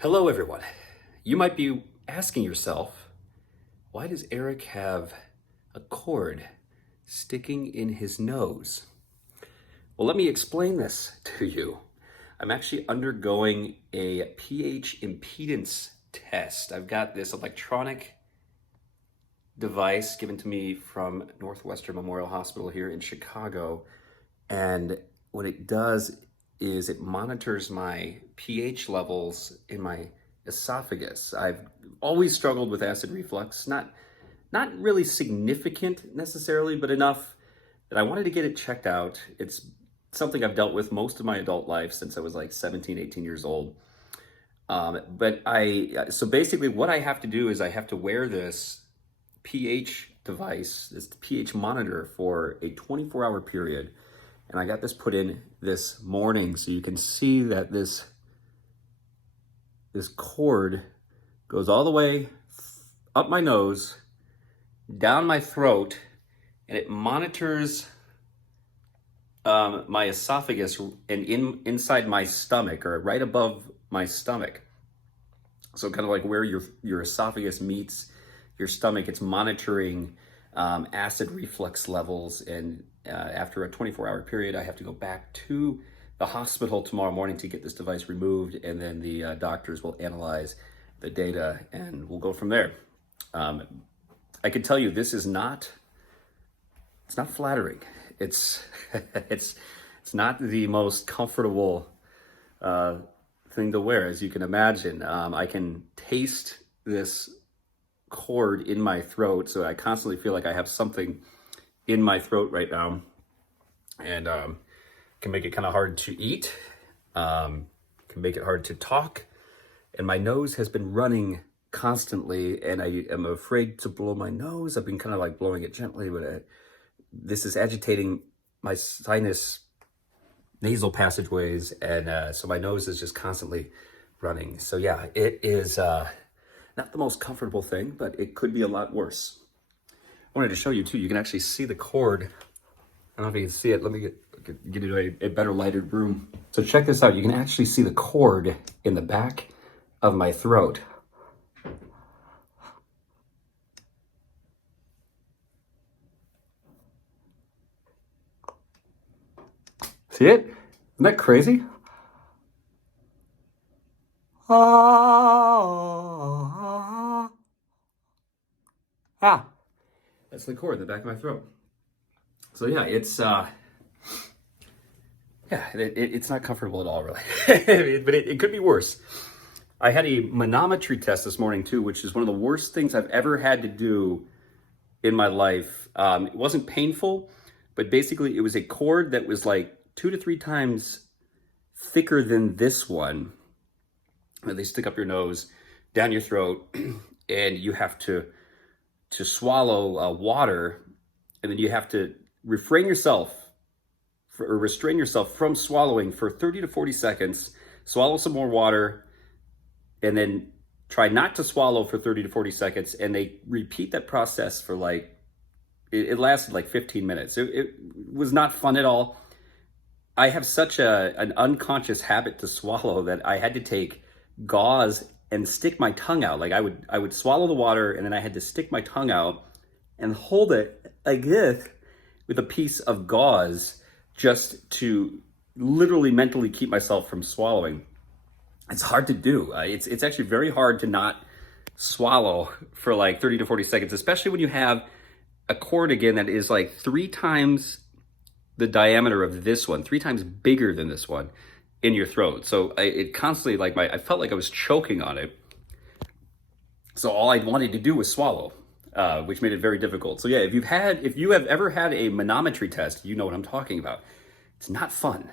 Hello, everyone. You might be asking yourself, why does Eric have a cord sticking in his nose? Well, let me explain this to you. I'm actually undergoing a pH impedance test. I've got this electronic device given to me from Northwestern Memorial Hospital here in Chicago. And what it does is it monitors my pH levels in my esophagus. I've always struggled with acid reflux, not really significant necessarily, but enough that I wanted to get it checked out. It's something I've dealt with most of my adult life since I was like 17, 18 years old. So basically what I have to do is I have to wear this pH device, this pH monitor for a 24-hour period. And I got this put in this morning, so you can see that this cord goes all the way up my nose, down my throat, and it monitors my esophagus and inside my stomach, or right above my stomach. So kind of like where your esophagus meets your stomach, it's monitoring acid reflux levels. And after a 24-hour period, I have to go back to the hospital tomorrow morning to get this device removed, and then the doctors will analyze the data and we'll go from there. I can tell you this is not flattering. It's not the most comfortable thing to wear, as you can imagine. I can taste this cord in my throat, so I constantly feel like I have something in my throat right now, and can make it kind of hard to eat, can make it hard to talk, and my nose has been running constantly, and I am afraid to blow my nose. I've been kind of like blowing it gently, but this is agitating my sinus nasal passageways, and so my nose is just constantly running. So yeah, it is not the most comfortable thing, but it could be a lot worse. I wanted to show you too, you can actually see the cord. I don't know if you can see it. Let me get into a better lighted room. So check this out. You can actually see the cord in the back of my throat. See it? Isn't that crazy? That's the cord in the back of my throat. So yeah, it's not comfortable at all, really. But it could be worse. I had a manometry test this morning too, which is one of the worst things I've ever had to do in my life. It wasn't painful, but basically it was a cord that was like 2 to 3 times thicker than this one. They stick up your nose, down your throat, and you have to swallow water, and then you have to restrain yourself from swallowing for 30 to 40 seconds, swallow some more water, and then try not to swallow for 30 to 40 seconds. And they repeat that process for like, it lasted like 15 minutes. It was not fun at all. I have such an unconscious habit to swallow that I had to take gauze and stick my tongue out. Like I would swallow the water, and then I had to stick my tongue out and hold it like this with a piece of gauze, just to literally mentally keep myself from swallowing. It's hard to do. It's actually very hard to not swallow for like 30 to 40 seconds, especially when you have a cord, again, that is like 3 times the diameter of this one, 3 times bigger than this one in your throat. So it constantly, like I felt like I was choking on it. So all I wanted to do was swallow, which made it very difficult. So yeah, if you have ever had a manometry test, you know what I'm talking about. It's not fun.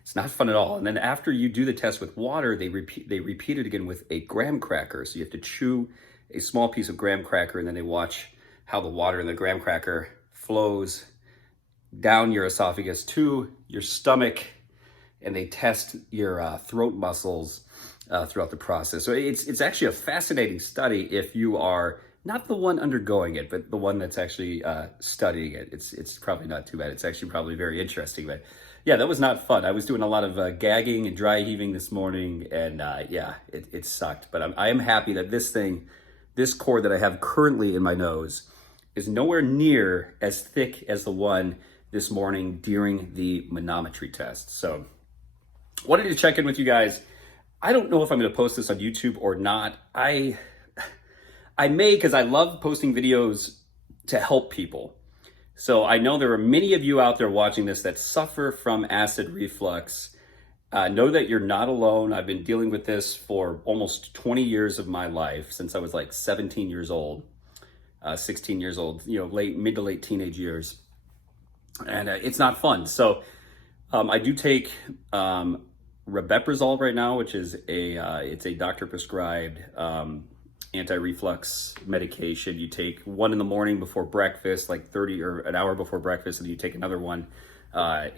It's not fun at all. And then after you do the test with water, they repeat it again with a graham cracker. So you have to chew a small piece of graham cracker, and then they watch how the water in the graham cracker flows down your esophagus to your stomach, and they test your throat muscles throughout the process. So it's actually a fascinating study if you are not the one undergoing it, but the one that's actually studying it. It's probably not too bad. It's actually probably very interesting. But Yeah, that was not fun. I was doing a lot of gagging and dry heaving this morning, and yeah, it sucked. But I am happy that this cord that I have currently in my nose is nowhere near as thick as the one this morning during the manometry test. So wanted to check in with you guys. I don't know if I'm going to post this on YouTube or not. I may, because I love posting videos to help people. So I know there are many of you out there watching this that suffer from acid reflux. Know that you're not alone. I've been dealing with this for almost 20 years of my life, since I was like 17 years old, 16 years old, mid to late teenage years. And it's not fun. So I do take rabeprazole right now, which is it's a doctor prescribed anti-reflux medication. You take one in the morning before breakfast, like 30 or an hour before breakfast, and you take another one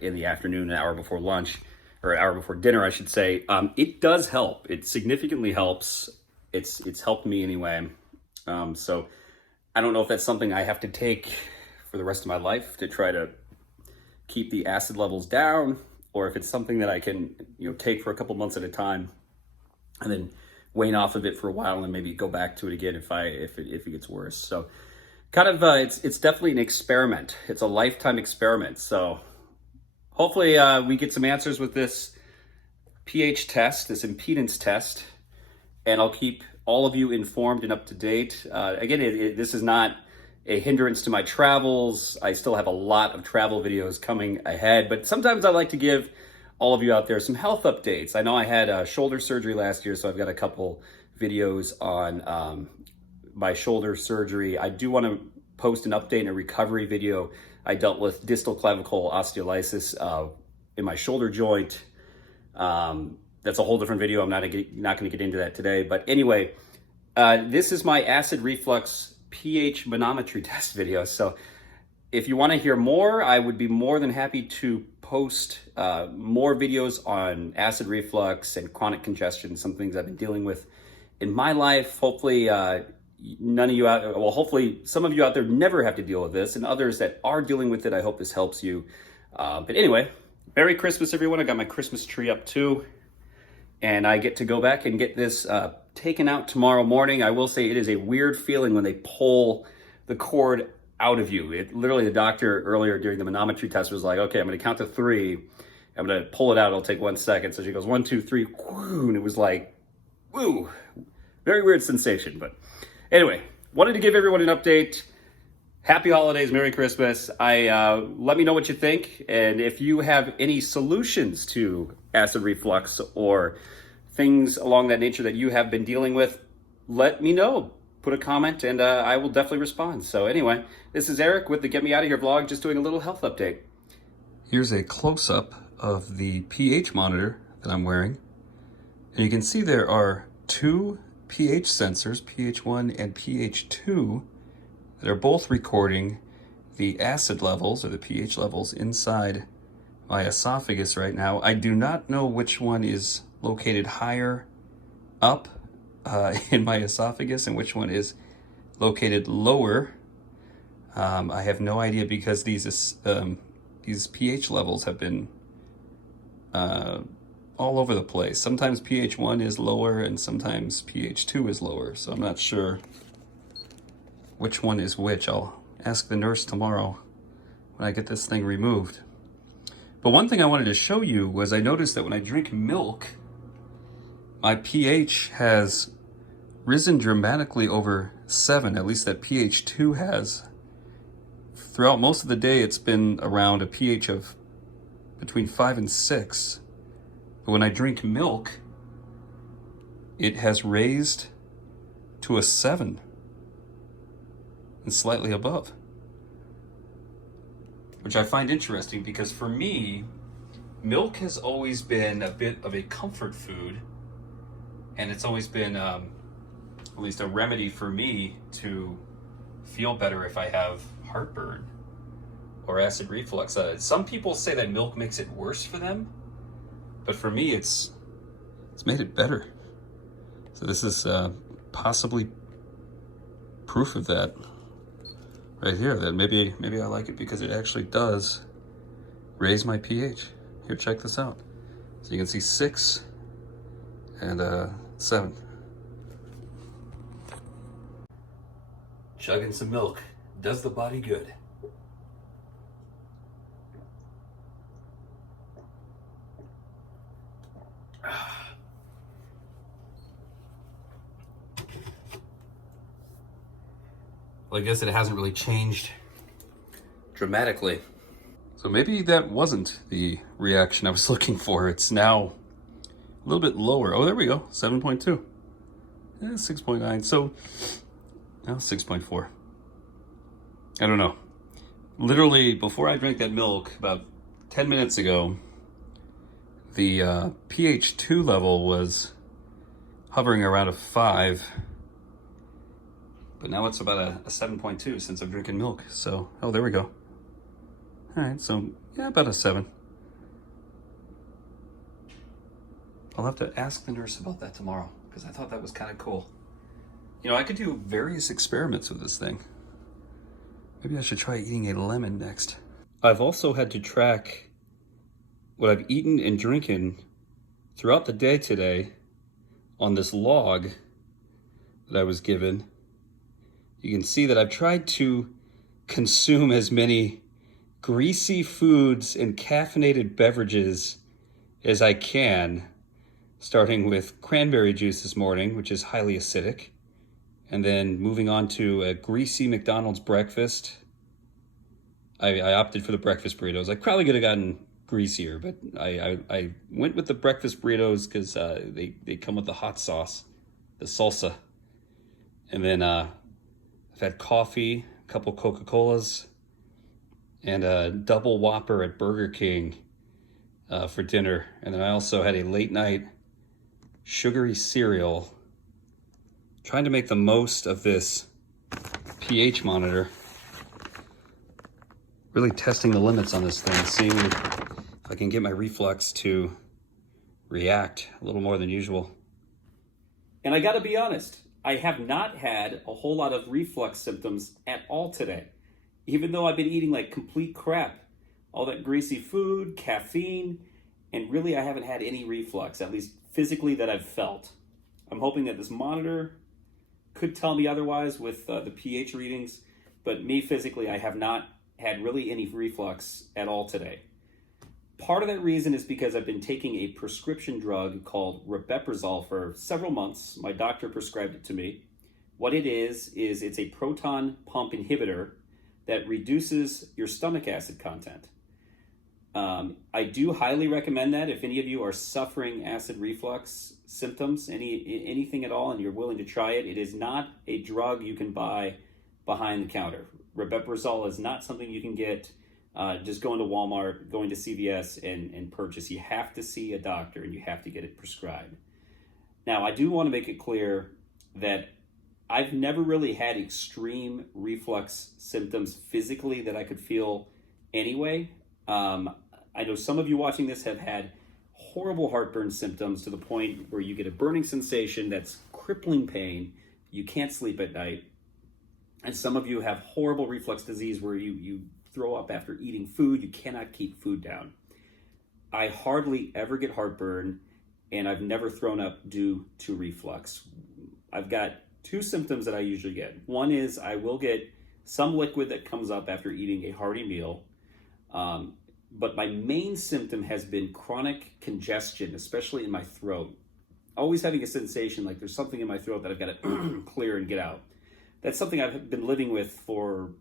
in the afternoon, an hour before lunch, or an hour before dinner, I should say. It does help. It significantly helps. It's helped me anyway. So I don't know if that's something I have to take for the rest of my life to try to keep the acid levels down, or if it's something that I can take for a couple months at a time and then wane off of it for a while and then maybe go back to it again if it gets worse. So kind of it's definitely an experiment. It's a lifetime experiment. So hopefully we get some answers with this pH test, this impedance test, and I'll keep all of you informed and up to date. Again, this is not a hindrance to my travels. I still have a lot of travel videos coming ahead, but sometimes I like to give all of you out there some health updates. I know I had shoulder surgery last year, so I've got a couple videos on my shoulder surgery. I do want to post an update and a recovery video. I dealt with distal clavicle osteolysis in my shoulder joint. That's a whole different video. I'm not going to get into that today. But anyway, this is my acid reflux pH manometry test video. So if you want to hear more, I would be more than happy to post more videos on acid reflux and chronic congestion, some things I've been dealing with in my life. Hopefully hopefully some of you out there never have to deal with this, and others that are dealing with it, I hope this helps you. But anyway, Merry Christmas, everyone. I got my Christmas tree up too, and I get to go back and get this taken out tomorrow morning. I will say it is a weird feeling when they pull the cord out of you. Literally, the doctor earlier during the manometry test was like, okay, I'm going to count to 3. I'm going to pull it out. It'll take 1 second. So she goes 1, 2, 3, and it was like, woo, very weird sensation. But anyway, wanted to give everyone an update. Happy holidays, Merry Christmas. Let me know what you think, and if you have any solutions to acid reflux or things along that nature that you have been dealing with, let me know. Put a comment and I will definitely respond. So anyway, this is Eric with the Get Me Out of Here vlog, just doing a little health update. Here's a close-up of the pH monitor that I'm wearing. And you can see there are 2 pH sensors, pH 1 and pH 2, that are both recording the acid levels or the pH levels inside my esophagus right now. I do not know which one is located higher up in my esophagus and which one is located lower. I have no idea, because these pH levels have been all over the place. Sometimes pH 1 is lower and sometimes pH 2 is lower, so I'm not sure which one is which. I'll ask the nurse tomorrow when I get this thing removed. But one thing I wanted to show you was I noticed that when I drink milk, my pH has risen dramatically over 7, at least that pH 2 has. Throughout most of the day, it's been around a pH of between 5 and 6. But when I drink milk, it has raised to a 7 and slightly above, which I find interesting, because for me, milk has always been a bit of a comfort food, and it's always been at least a remedy for me to feel better if I have heartburn or acid reflux. Some people say that milk makes it worse for them, but for me, it's made it better. So this is possibly proof of that right here, that maybe I like it because it actually does raise my pH. here, check this out. So you can see 6 and 7. Chugging some milk does the body good. Well, I guess it hasn't really changed dramatically. So maybe that wasn't the reaction I was looking for. It's now a little bit lower. Oh, there we go, 7.2. Yeah, 6.9, so now 6.4. I don't know. Literally, before I drank that milk, about 10 minutes ago, the pH 2 level was hovering around a 5. But now it's about a 7.2 since I'm drinking milk. So, oh, there we go. All right, so yeah, about a 7. I'll have to ask the nurse about that tomorrow because I thought that was kind of cool. You know, I could do various experiments with this thing. Maybe I should try eating a lemon next. I've also had to track what I've eaten and drinking throughout the day today on this log that I was given. You can see that I've tried to consume as many greasy foods and caffeinated beverages as I can, starting with cranberry juice this morning, which is highly acidic, and then moving on to a greasy McDonald's breakfast. I opted for the breakfast burritos. I probably could have gotten greasier, but I went with the breakfast burritos because they come with the hot sauce, the salsa. And then I've had coffee, a couple Coca-Colas, and a double Whopper at Burger King for dinner. And then I also had a late night sugary cereal, trying to make the most of this pH monitor. Really testing the limits on this thing, seeing if I can get my reflux to react a little more than usual. And I gotta be honest, I have not had a whole lot of reflux symptoms at all today. Even though I've been eating like complete crap, all that greasy food, caffeine, and really I haven't had any reflux, at least physically that I've felt. I'm hoping that this monitor could tell me otherwise with the pH readings, but me physically, I have not had really any reflux at all today. Part of that reason is because I've been taking a prescription drug called rabeprazole for several months. My doctor prescribed it to me. What it is it's a proton pump inhibitor that reduces your stomach acid content. I do highly recommend that if any of you are suffering acid reflux symptoms, anything at all, and you're willing to try it. It is not a drug you can buy behind the counter. Rabeprazole is not something you can get just going to Walmart, going to CVS and purchase. You have to see a doctor and you have to get it prescribed. Now, I do want to make it clear that I've never really had extreme reflux symptoms physically that I could feel anyway. I know some of you watching this have had horrible heartburn symptoms to the point where you get a burning sensation that's crippling pain. You can't sleep at night. And some of you have horrible reflux disease where you throw up after eating food. You cannot keep food down. I hardly ever get heartburn, and I've never thrown up due to reflux. I've got 2 symptoms that I usually get. One is I will get some liquid that comes up after eating a hearty meal. But my main symptom has been chronic congestion, especially in my throat. Always having a sensation like there's something in my throat that I've got to clear and get out. That's something I've been living with for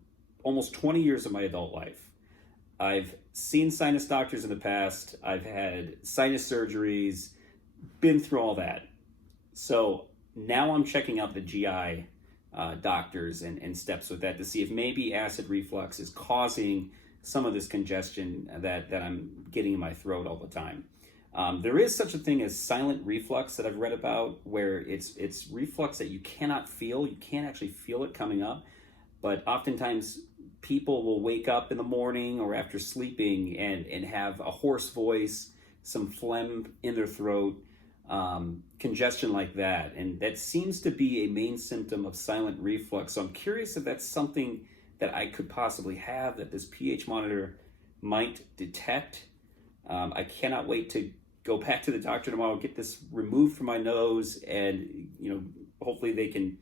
almost 20 years of my adult life. I've seen sinus doctors in the past. I've had sinus surgeries, been through all that. So now I'm checking out the GI doctors and steps with that to see if maybe acid reflux is causing some of this congestion that I'm getting in my throat all the time. There is such a thing as silent reflux that I've read about, where it's reflux that you cannot feel. You can't actually feel it coming up, but oftentimes people will wake up in the morning or after sleeping and have a hoarse voice, some phlegm in their throat, congestion like that. And that seems to be a main symptom of silent reflux. So I'm curious if that's something that I could possibly have, that this pH monitor might detect. I cannot wait to go back to the doctor tomorrow, get this removed from my nose, and hopefully they can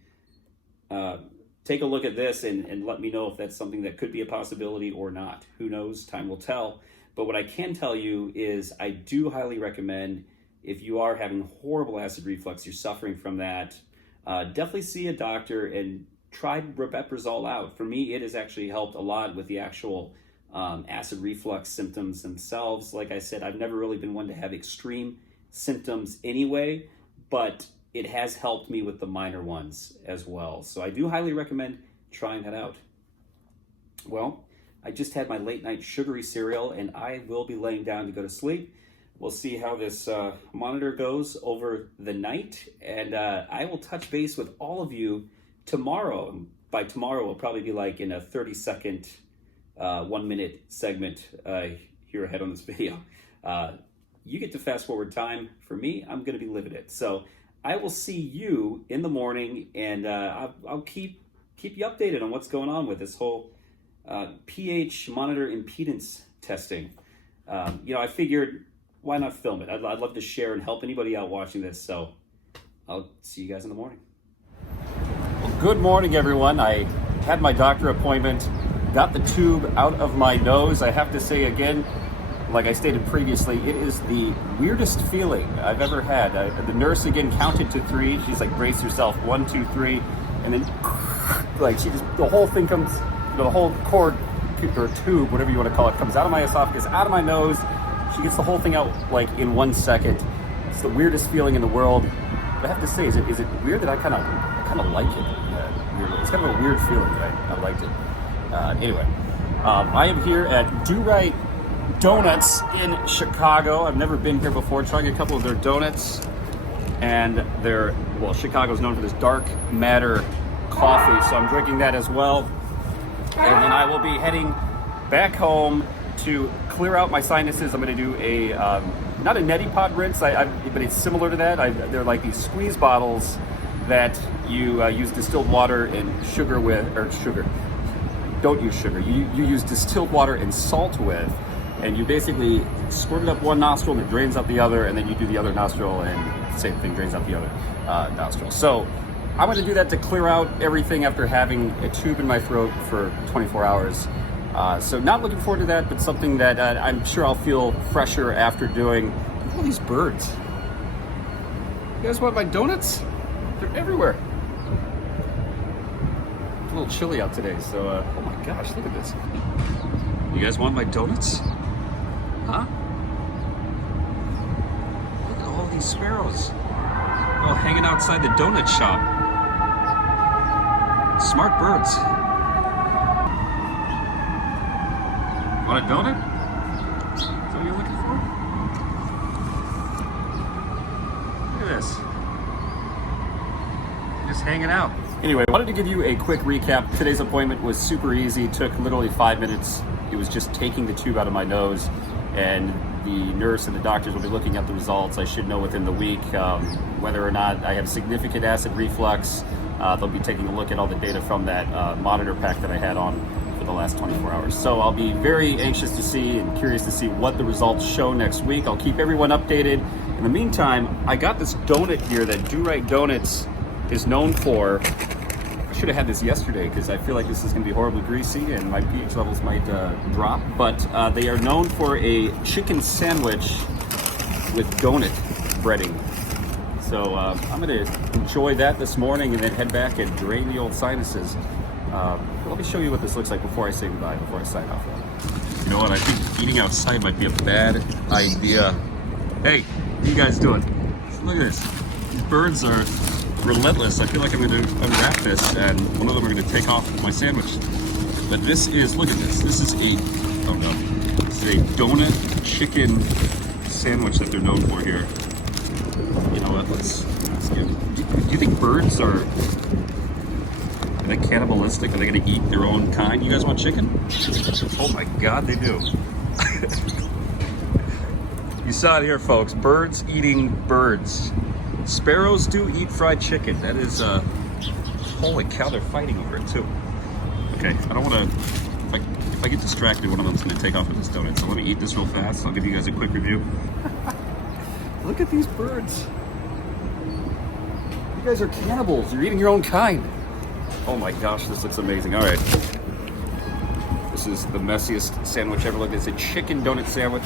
take a look at this and let me know if that's something that could be a possibility or not. Who knows? Time will tell. But what I can tell you is I do highly recommend, if you are having horrible acid reflux, you're suffering from that, definitely see a doctor and try rabeprazole out. For me, it has actually helped a lot with the actual acid reflux symptoms themselves. Like I said, I've never really been one to have extreme symptoms anyway, but it has helped me with the minor ones as well. So I do highly recommend trying that out. Well, I just had my late night sugary cereal and I will be laying down to go to sleep. We'll see how this monitor goes over the night, and I will touch base with all of you tomorrow. And by tomorrow, it'll probably be like in a 30-second, 1-minute segment here ahead on this video. You get to fast forward time. For me, I'm going to be living it. So I will see you in the morning, and I'll keep you updated on what's going on with this whole pH monitor impedance testing. I figured, why not film it? I'd love to share and help anybody out watching this. So I'll see you guys in the morning. Well, good morning, everyone. I had my doctor appointment, got the tube out of my nose. I have to say again, like I stated previously, it is the weirdest feeling I've ever had. The nurse again counted to 3. She's like, brace yourself, 1, 2, 3. And then like the whole thing comes, the whole cord or tube, whatever you want to call it, comes out of my esophagus, out of my nose. She gets the whole thing out like in 1 second. It's the weirdest feeling in the world. But I have to say, is it weird that I kind of like it? It's kind of a weird feeling, but I liked it. Anyway, I am here at Do Right Donuts in Chicago. I've never been here before. Trying a couple of their donuts, and Chicago's known for this dark matter coffee, so I'm drinking that as well. And then I will be heading back home to clear out my sinuses. I'm going to do a not a neti pot rinse, but it's similar to that. They're like these squeeze bottles that you use distilled water and sugar with, or sugar. Don't use sugar. You use distilled water and salt with, and you basically squirt it up one nostril and it drains out the other, and then you do the other nostril and same thing, drains out the other nostril. So I'm going to do that to clear out everything after having a tube in my throat for 24 hours. So not looking forward to that, but something that I'm sure I'll feel fresher after doing. Look at all these birds. You guys want my donuts? They're everywhere. It's a little chilly out today, so oh my gosh, look at this. You guys want my donuts? Huh? Look at all these sparrows. Oh, hanging outside the donut shop. Smart birds. Want a donut? Is that what you're looking for? Look at this. Just hanging out. Anyway, I wanted to give you a quick recap. Today's appointment was super easy. Took literally 5 minutes. It was just taking the tube out of my nose, and the nurse and the doctors will be looking at the results. I should know within the week whether or not I have significant acid reflux. They'll be taking a look at all the data from that monitor pack that I had on for the last 24 hours. So I'll be very anxious to see and curious to see what the results show next week. I'll keep everyone updated. In the meantime, I got this donut here that Do Right Donuts is known for. I should have had this yesterday because I feel like this is going to be horribly greasy and my pH levels might drop. But they are known for a chicken sandwich with donut breading. So I'm going to enjoy that this morning and then head back and drain the old sinuses. Let me show you what this looks like before I say goodbye, before I sign off. You know what? I think eating outside might be a bad idea. Hey, what are you guys doing? Look at this. These birds are relentless. I feel like I'm going to unwrap this and one of them are going to take off my sandwich. But this is, look at this. This is oh no. This is a donut chicken sandwich that they're known for here. You know what? Let's give. Do you think birds are they cannibalistic? Are they going to eat their own kind? You guys want chicken? Oh my God, they do. You saw it here, folks. Birds eating birds. Sparrows do eat fried chicken. That is, holy cow, they're fighting over it too. Okay, I don't want to, if I get distracted, one of them's gonna take off with this donut. So let me eat this real fast. I'll give you guys a quick review. Look at these birds. You guys are cannibals. You're eating your own kind. Oh my gosh, this looks amazing. All right. This is the messiest sandwich ever. Look, it's a chicken donut sandwich.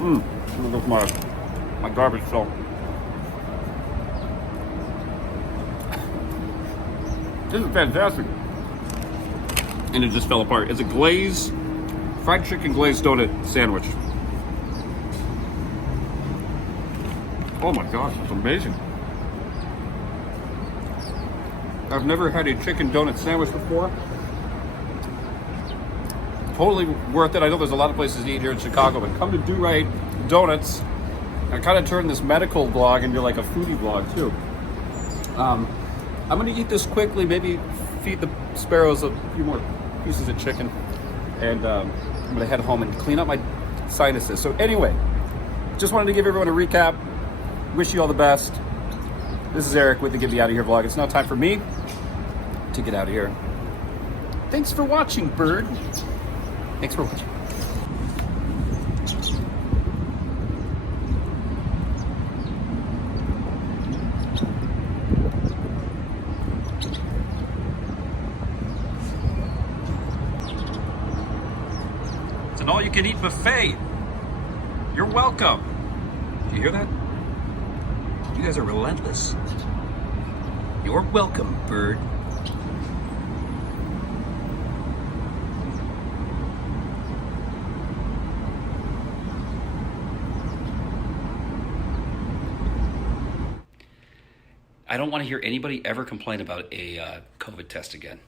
Look, my garbage fill. This is fantastic. And it just fell apart. It's a glazed, fried chicken glazed donut sandwich. Oh my gosh, it's amazing. I've never had a chicken donut sandwich before. Totally worth it. I know there's a lot of places to eat here in Chicago, but come to Do Right Donuts. I kind of turned this medical vlog into like a foodie vlog too. I'm gonna eat this quickly, maybe feed the sparrows a few more pieces of chicken, and I'm gonna head home and clean up my sinuses. So anyway, just wanted to give everyone a recap. Wish you all the best. This is Eric with the Get Me Out of Here vlog. It's now time for me to get out of here. Thanks for watching, bird. Thanks for watching. It's an all-you-can-eat buffet. You're welcome. Do you hear that? You guys are relentless. You're welcome, bird. I don't want to hear anybody ever complain about a COVID test again.